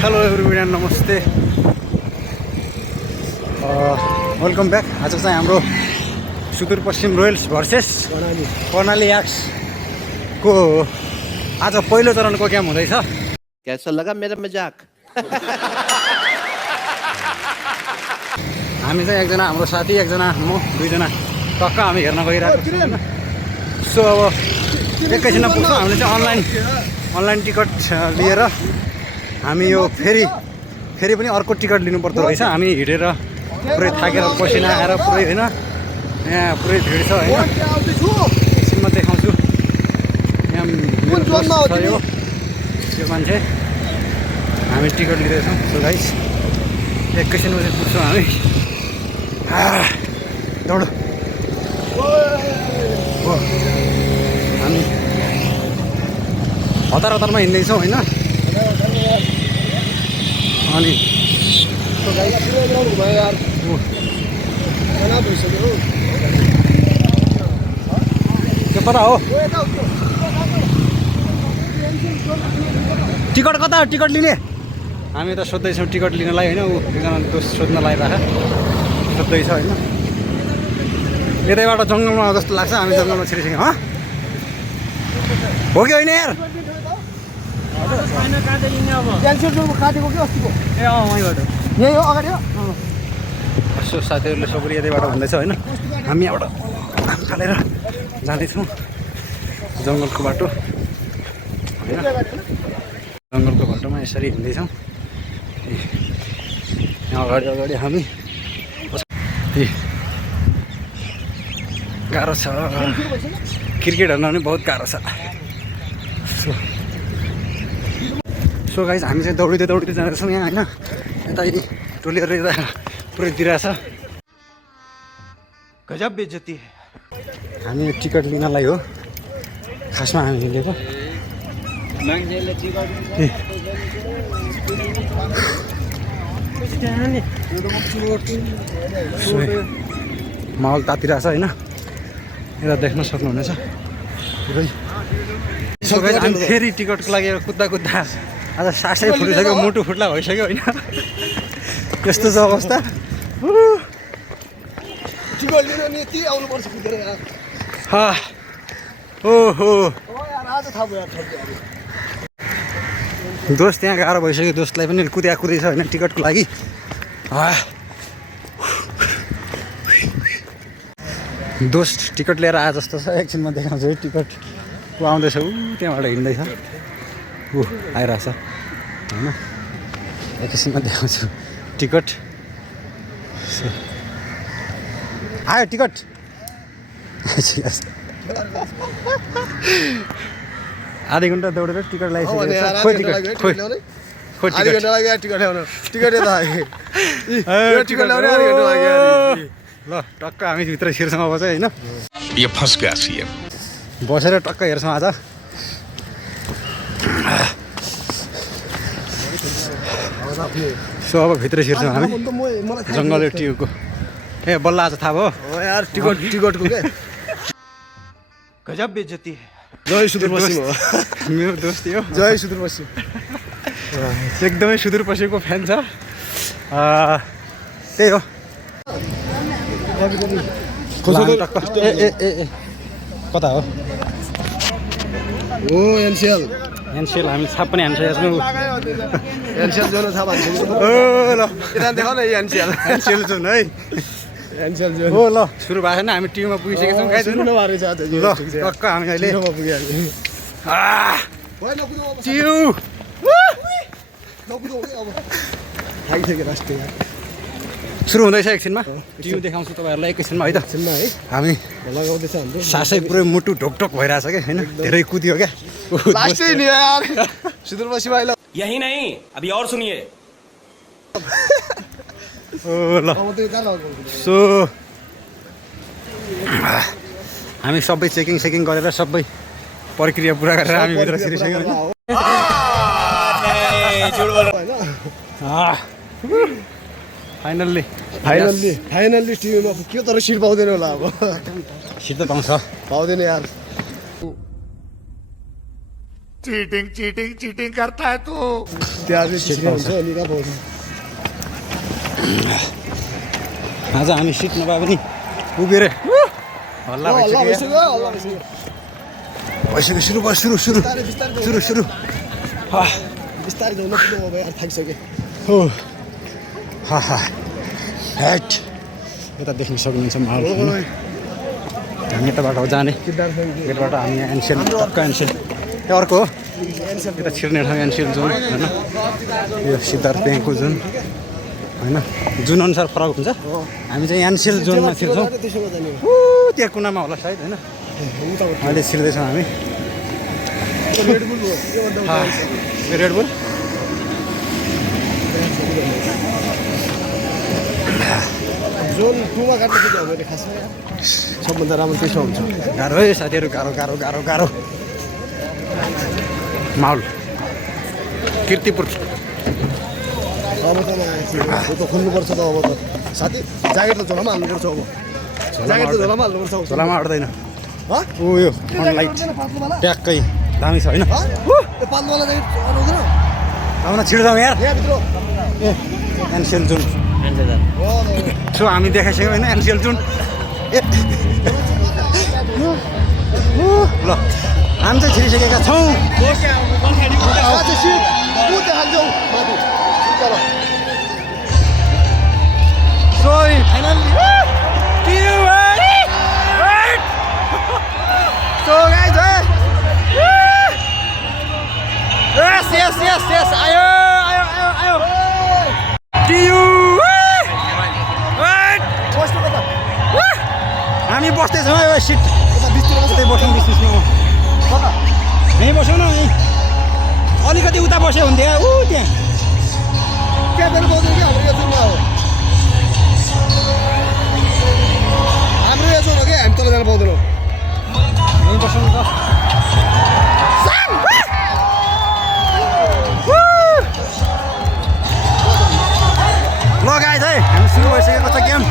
Hello everyone, नमस्ते, welcome back. आज चाहिँ हाम्रो सुदूरपश्चिम रोयल्स भर्सेस कर्णाली याक्सको आज पहिलो चरणको गेम हुँदैछ। कैसा लगा मेरा मजाक? हामी चाहिँ एकजना हाम्रो साथी, एकजना म, दुईजना टक्क हामी हेर्न गइरहेको छौँ होइन। सो अब एकैछिनमा पुग्छौँ। हामीले चाहिँ अनलाइन टिकट लिएर हामी यो फेरि पनि अर्को टिकट लिनुपर्दो रहेछ। हामी हिँडेर पुरै थाकेर पसिना आएर पुरै होइन, यहाँ पुरै भिड छ होइन। एकछिनमा देखाउँछु। यहाँ यो मान्छे, हामी टिकट लिँदैछौँ। सो गाइस एकैछिनमा चाहिँ पुग्छौँ हामी। दौड हामी हतारमा हिँड्दैछौँ होइन। अनि के पता हो टिकट कता हो, टिकट लिने? हामी त सोध्दैछौँ टिकट लिनलाई होइन। ऊ एकजना दोस्त सोध्न लगाइरहेको सोध्दैछ होइन। यतैबाट जङ्गलमा जस्तो लाग्छ, हामी जङ्गलमा छिरिसक्यौँ। हो कि होइन यार? यसो साथीहरूले सबैले यतैबाट भन्दैछ होइन। हामी यहाँबाट काम थालेर जाँदैछौँ जङ्गलको बाटो होइन। जङ्गलको बाटोमा यसरी हिँड्दैछौँ। यहाँ अगाडि हामी गाह्रो छ, क्रिकेट हेर्न पनि बहुत गाह्रो छ। सो गाइस हामी चाहिँ दौडिँदै जाँदैछौँ यहाँ होइन। यता टोलीहरू यता पुरै दिइरहेछ। गजब बेइज्जती है। हामी टिकट लिनलाई हो खासमा हामी हिँडेको। माहौल तातिरहेछ होइन, यता देख्न सक्नुहुनेछ पुरै। सो गाइस हामी फेरि टिकटको लागि कुद्दा आज सासै फुटिसक्यो, मुटु फुट्ला भइसक्यो होइन। यस्तो छ अवस्था। ओहो दोस्त त्यहाँ गाह्रो भइसक्यो। दोस्तलाई पनि कुदैछ होइन टिकटको लागि। दोस्त टिकट लिएर आए जस्तो छ। एकछिनमा देखाउँछु है टिकट। ऊ आउँदैछ, ऊ त्यहाँबाट हिँड्दैछ, ऊ आइरहेछ होइन। एकछिनमा देखाउँछु टिकट। आयो टिकट। आधी घन्टा दौडेर टिकट लगाइसक्यो। ल टक्क हामी भित्र छिर्छौँ अब चाहिँ होइन। यो फस गया सीएम बसेर टक्क हेर्छौँ आज। सो अब भित्र छिर्छौँ हामी जङ्गल टियुको। ए बल्ल आज थाहा भयो यार टिकटको के गजब बेइज्जती है। जय सुदूरपश्चिम हो मेरो दोस्त हो। जय सुदूरपश्चिम। एकदमै सुदूरपश्चिमको फ्यान छ। त्यही हो। टक्क ए कता हो? ओ एनसिएल हामी छाप पनि हान्छौँ। एनसिएल जोन छाप हान्छ। ओ ल यता देखाउ न एनसिएल जोन है। एनसिएल जोन हो ल सुरु भएको छैन, हामी टिममा पुगिसकेका छौँ। सुरु नभएर छ आज। ल टक्क हामी अहिले पुगिहाल्यो। टियु खाइसक्यो राष्ट्रिय सुरु हुँदैछ। एकछिनमा टियु देखाउँछु तपाईँहरूलाई एकैछिनमा है त। हामी लगाउँदैछ हाम्रो सासै पुरै मुटु ढोकढोक भइरहेछ क्या होइन। धेरै कुदियो क्या। लास्टै नि यार सुदूरपश्चिम आइल। यही नहीं अभी और सुनिए। ओ ल सो हामी सबै चेकिङ गरेर सबै प्रक्रिया पुरा गरेर हामी भित्र छिरिसक्यौँ होइन। फाइनल्ली टिममा पुग्यो तर सिट पाउँदैन होला। अब सिट त पाउँदैन यार। चीटिंग चीटिंग चीटिंग करता है तू त्यहाँ चाहिँ छिटो हुन्छ नि त पाउँछ आज हामी सिट नपाए पनि उभिएर हल्ला भइसक्यो भइसक्यो सुरु भयो सुरु सुरु सुरु सुरु बिस्तारै जाउँ न अब यार थाकिसक्यो हो हा हा हेट यता देख्न सक्नुहुन्छ माहौल हामी यताबाट हो जाने गेटबाट हामी एनसेल टक्क एनसेल यो अर्को हो यता छिर्ने ठाउँ एनसेल जोन होइन यो सिद्धार्थ ब्याङ्कको जोन होइन जुन अनुसार फरक हुन्छ हामी चाहिँ एनसेल जोनमा छिर्छौँ त्यहाँ कुनामा होला सायद होइन अहिले छिर्दैछौँ हामी रेडबुल जोन 2मा काट्नु खोज्यो भने खासमा सबभन्दा राम्रो त्यसो हुन्छ गाह्रो है साथीहरू गाह्रो गाह्रो गाह्रो गाह्रो माहौल किर्तिपुर अब त त खोल्नुपर्छ त अब त साथी ज्याकेट त झोलामा हाल्नुपर्छ अब ज्याकेट त झोलामा हाल्नुपर्छ झोलामा अट्दैन हो ऊ यो फ्रन्ट लाइट ट्याक्कै दामी छ होइन त्यो पाल्नुवाला ज्याकेट अराउँदैन आउन छिर्छौँ यार यहाँभित्र ए एनसेल जुन सो हामी देखाइसक्यौँ होइन एनसेल जुन ए ल हामी चाहिँ छिरिसकेका छौँ सो फाइनली सो गाइज यस आयो आयो आयो आयो हामी बस्दैछौँ यो सिट उतै बसौँ बिचमा यहीँ बसौँ न यहीँ अलिकति उता बस्यो हुन्थ्यो ऊ त्यहाँ क्यामेरा पाउँदैन कि हाम्रो यो जुनमा हो हाम्रो यो जुन हो कि हामी तल जान पाउँदैनौँ यहीँ बसौँ न त ल गाइज है हामी सुरु भइसकेको छ गेम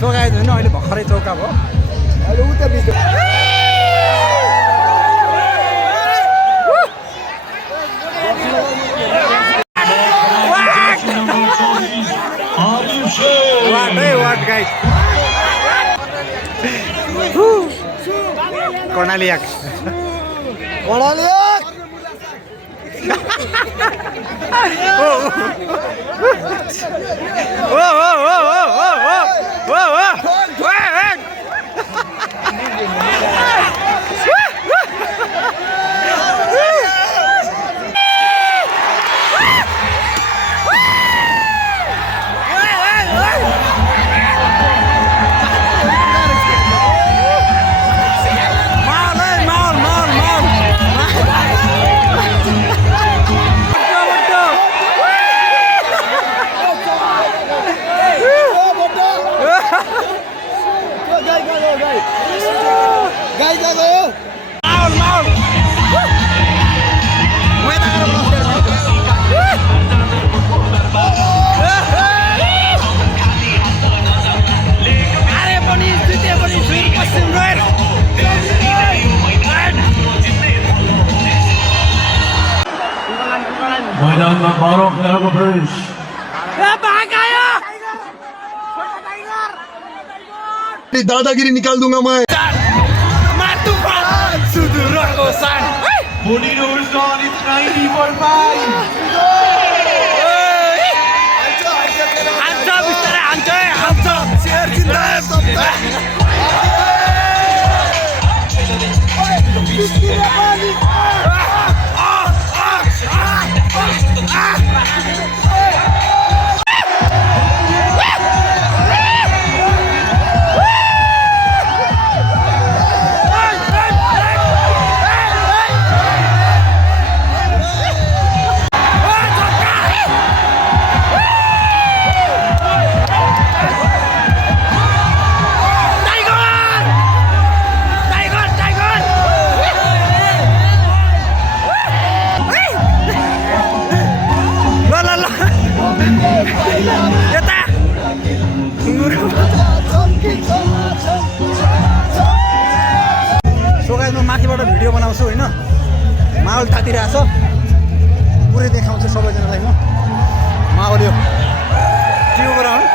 सो गाइज होइन अहिले भर्खरै चौका भयो अहिले उता बिच वाट गाइज कर्णाली मैदानमा 12 खेलाको प्रवेश दादागिरी निकाल दूंगा मैं हान्छ म माथिबाट भिडियो बनाउँछु होइन माहौल तातिरहेछ पुरै देखाउँछु सबैजनालाई म माहौल यो टिभीको ग्राउन्ड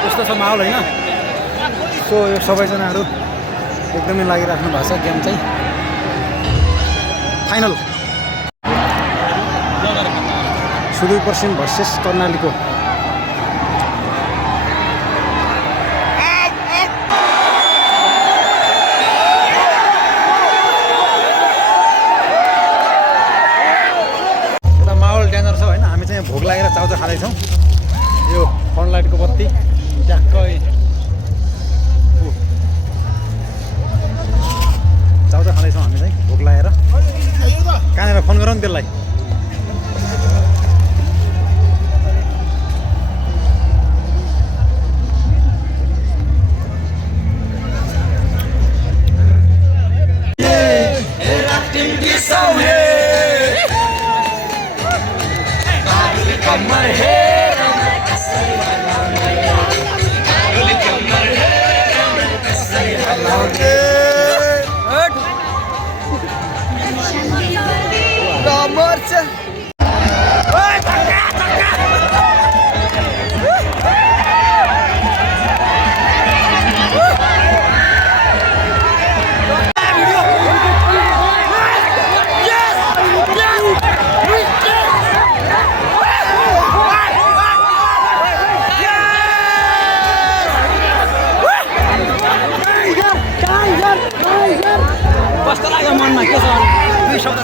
यस्तो छ माहौल होइन सो यो सबैजनाहरू एकदमै लागिराख्नु भएको छ गेम चाहिँ फाइनल सुदूरपश्चिम भर्सेस कर्णालीको भोक लागेर चाउचाउ खाँदैछौँ यो फ्रन्ट लाइटको बत्ती ट्याक्कै चाउचाउ खाँदैछौँ हामी चाहिँ भोक लागेर कहाँनिर फोन गरौँ नि त्यसलाई कस्तो लाग्यो मनमा के छ दुई शब्द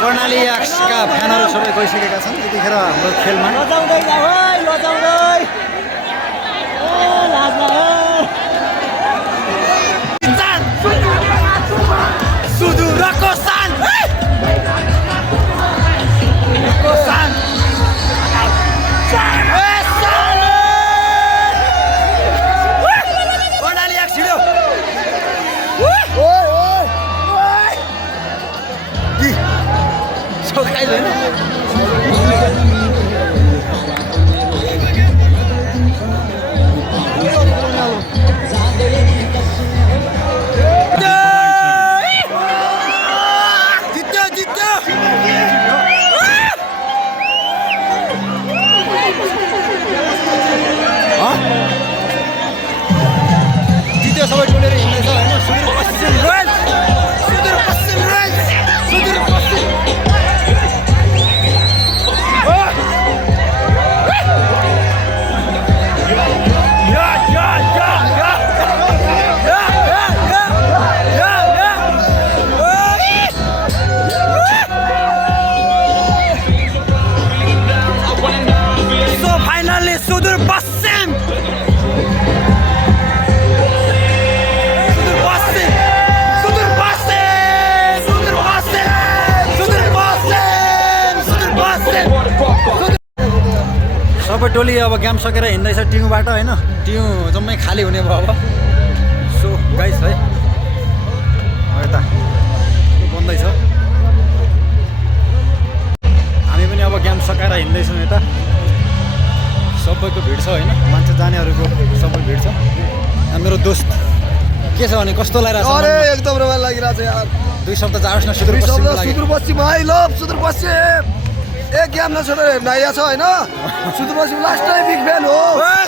कर्णाली एक्सका फ्यानहरू सबै गइसकेका छन् त्यतिखेर हाम्रो खेलमा सबै टोलेर हिँड्दैछ होइन Sudurpashchim royals So finally Sudurpashchim सबै टोली अब गेम सकेर हिँड्दैछ टिउबाट होइन टिउ जम्मै खाली हुने भयो अब सो गाइस है यता बन्दैछ हामी पनि अब गेम सकाएर हिँड्दैछौँ यता सो सबैको भिड छ होइन मान्छे जानेहरूको सबै भिड छ मेरो दोस्त के छ भने कस्तो लागिरहेको अरे छ एकदम रमाइलो लागिरहेछ यार 2 सप्ताह जाओस् न सुदूरपश्चिमको लागि सुदूरपश्चिम आई लभ सुदूरपश्चिम एक गेम नछोडेर नयाँ छ होइन Sudurpashchim last time big fan हो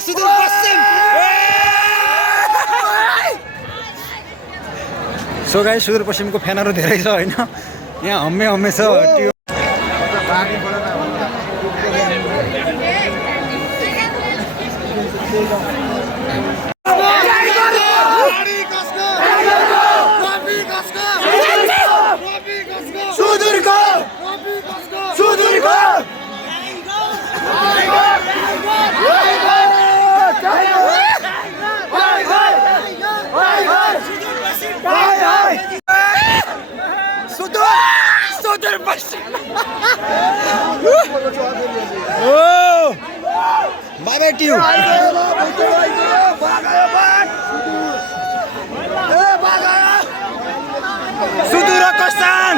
सुदूरपश्चिम सो गाइस सुदूरपश्चिमको फ्यानहरू धेरै छ होइन यहाँ हम्मे छ त्यो बाई बाई ट्यू सुदूर कसान